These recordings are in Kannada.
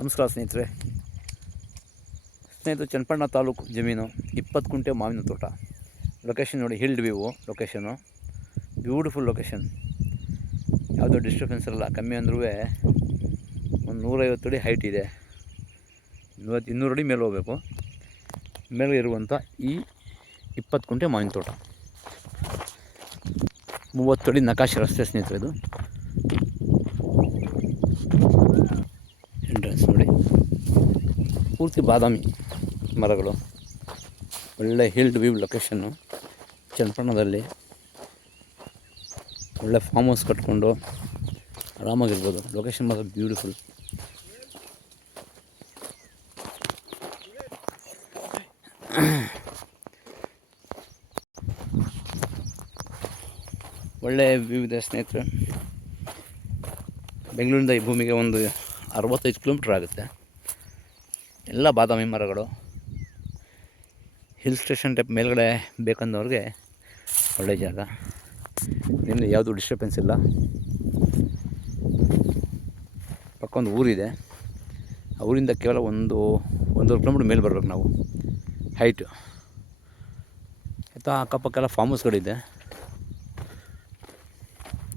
ನಮಸ್ಕಾರ ಸ್ನೇಹಿತರೆ ಚನ್ನಪಟ್ಟಣ ತಾಲೂಕು ಜಮೀನು 20 ಕುಂಟೆ ಮಾವಿನ ತೋಟ. ಲೊಕೇಶನ್ ನೋಡಿ, ಹಿಲ್ಡ್ ವ್ಯೂ ಲೊಕೇಶನು, ಬ್ಯೂಟಿಫುಲ್ ಲೊಕೇಶನ್. ಯಾವುದೋ ಡಿಸ್ಟರ್ಬೆನ್ಸ್ ಇರಲ್ಲ. ಕಮ್ಮಿ ಅಂದ್ರೂ ಒಂದು 150 ಅಡಿ ಹೈಟ್ ಇದೆ. 200 ಅಡಿ ಮೇಲೆ ಹೋಗಬೇಕು. ಮೇಲೆ ಇರುವಂಥ ಈ 20 ಕುಂಟೆ ಮಾವಿನ ತೋಟ, 30 ಅಡಿ ನಕಾಶೆ ರಸ್ತೆ ಸ್ನೇಹಿತರೆ. ಇದು ಎಂಟ್ರೆನ್ಸ್ ನೋಡಿ, ಪೂರ್ತಿ ಬಾದಾಮಿ ಮರಗಳು. ಒಳ್ಳೆ ಹಿಲ್ಡ್ ವ್ಯೂ ಲೊಕೇಶನ್ನು. ಚನ್ನಪಟ್ಟಣದಲ್ಲಿ ಒಳ್ಳೆ ಫಾರ್ಮ್ ಹೌಸ್ ಕಟ್ಕೊಂಡು ಆರಾಮಾಗಿರ್ಬೋದು. ಲೊಕೇಶನ್ ಮಾತ್ರ ಬ್ಯೂಟಿಫುಲ್. ಒಳ್ಳೆ ವ್ಯೂ ಇದೆ ಸ್ನೇಹಿತರೆ. ಬೆಂಗಳೂರಿಂದ ಈ ಭೂಮಿಗೆ ಒಂದು 65 ಕಿಲೋಮೀಟ್ರ್ ಆಗುತ್ತೆ. ಎಲ್ಲ ಬಾದಾಮಿ ಮರಗಳು. ಹಿಲ್ ಸ್ಟೇಷನ್ ಟೈಪ್ ಮೇಲ್ಗಡೆ ಬೇಕಂದವ್ರಿಗೆ ಒಳ್ಳೆ ಜಾಗ. ಇಲ್ಲಿ ಯಾವುದೂ ಡಿಸ್ಟರ್ಬೆನ್ಸ್ ಇಲ್ಲ. ಪಕ್ಕ ಒಂದು ಊರಿದೆ. ಆ ಊರಿಂದ ಕೇವಲ ಒಂದೂವರೆ ಕಿಲೋಮೀಟ್ರ್ ಮೇಲೆ ಬರ್ಬೇಕು ನಾವು, ಹೈಟು. ಆಯಿತಾ, ಅಕ್ಕಪಕ್ಕ ಎಲ್ಲ ಫಾರ್ಮ್ ಹೌಸ್ಗಳಿದೆ.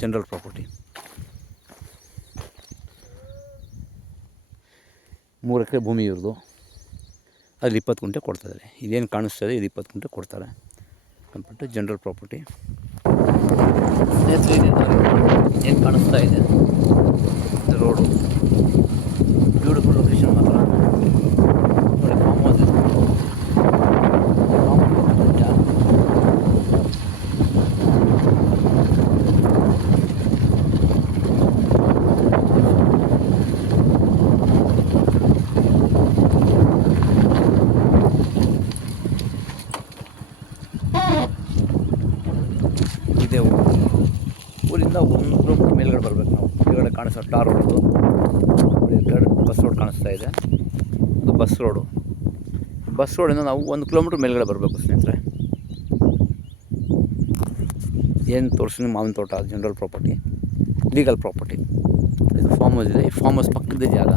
General property. 3 ಎಕರೆ ಭೂಮಿ ಇರೋದು. ಅಲ್ಲಿ 20 ಕುಂಟೆ ಕೊಡ್ತಾಯಿದ್ದಾರೆ. ಇದೇನು ಕಾಣಿಸ್ತದೆ ಇದು 20 ಕುಂಟೆ ಕೊಡ್ತಾರೆ. Complete general property. ಸ್ನೇಹಿತರೆ, ಏನು ಕಾಣಿಸ್ತಾ ಇದೆ ರೋಡು, ಬ್ಯೂಟಿಫುಲ್ ಲೊಕೇಶನ್ ಮಾತ್ರ. ನೋಡಿ, ಫಾರ್ಮ್ ಹೌಸ್ ಇದೆ. ಇದೆ ಊರಿಂದ 1 ಕಿಲೋಮೀಟ್ರ್ ಮೇಲ್ಗಡೆ ಬರಬೇಕು ನಾವು. ಮೇಲ್ಗಡೆ ಕಾಣಿಸೋ ಟಾರ್ ರೋಡು, ಬಸ್ ರೋಡ್ ಕಾಣಿಸ್ತಾ ಇದೆ. ಅದು ಬಸ್ ರೋಡಿಂದ ನಾವು 1 ಕಿಲೋಮೀಟ್ರ್ ಮೇಲ್ಗಡೆ ಬರಬೇಕು ಸ್ನೇಹಿತರೆ. ಏನು ತೋರಿಸ್ತೀನಿ, ಮಾವಿನ ತೋಟ, ಜನರಲ್ ಪ್ರಾಪರ್ಟಿ, ಲೀಗಲ್ ಪ್ರಾಪರ್ಟಿ. ಇದು ಫಾರ್ಮ್ ಹೌಸ್ ಇದೆ. ಈ ಫಾರ್ಮ್ ಹೌಸ್ ಪಕ್ಕದ ಜಾಗ.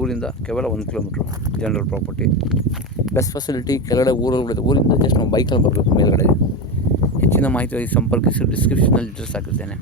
ಊರಿಂದ ಕೇವಲ 1 kilometre, general property. Bus facility ಕೆಳಗಡೆ ಊರೊಳಗಡೆ. ಊರಿಂದ ಜಸ್ಟ್ ನಾವು ಬೈಕಲ್ಲಿ ಬರಬೇಕು ಮೇಲ್ಗಡೆಗೆ. ಹೆಚ್ಚಿನ ಮಾಹಿತಿ ಸಂಪರ್ಕಿಸಿ ಡಿಸ್ಕ್ರಿಪ್ಷನಲ್ಲಿ ಅಡ್ರೆಸ್ ಹಾಕಿರ್ತೇನೆ.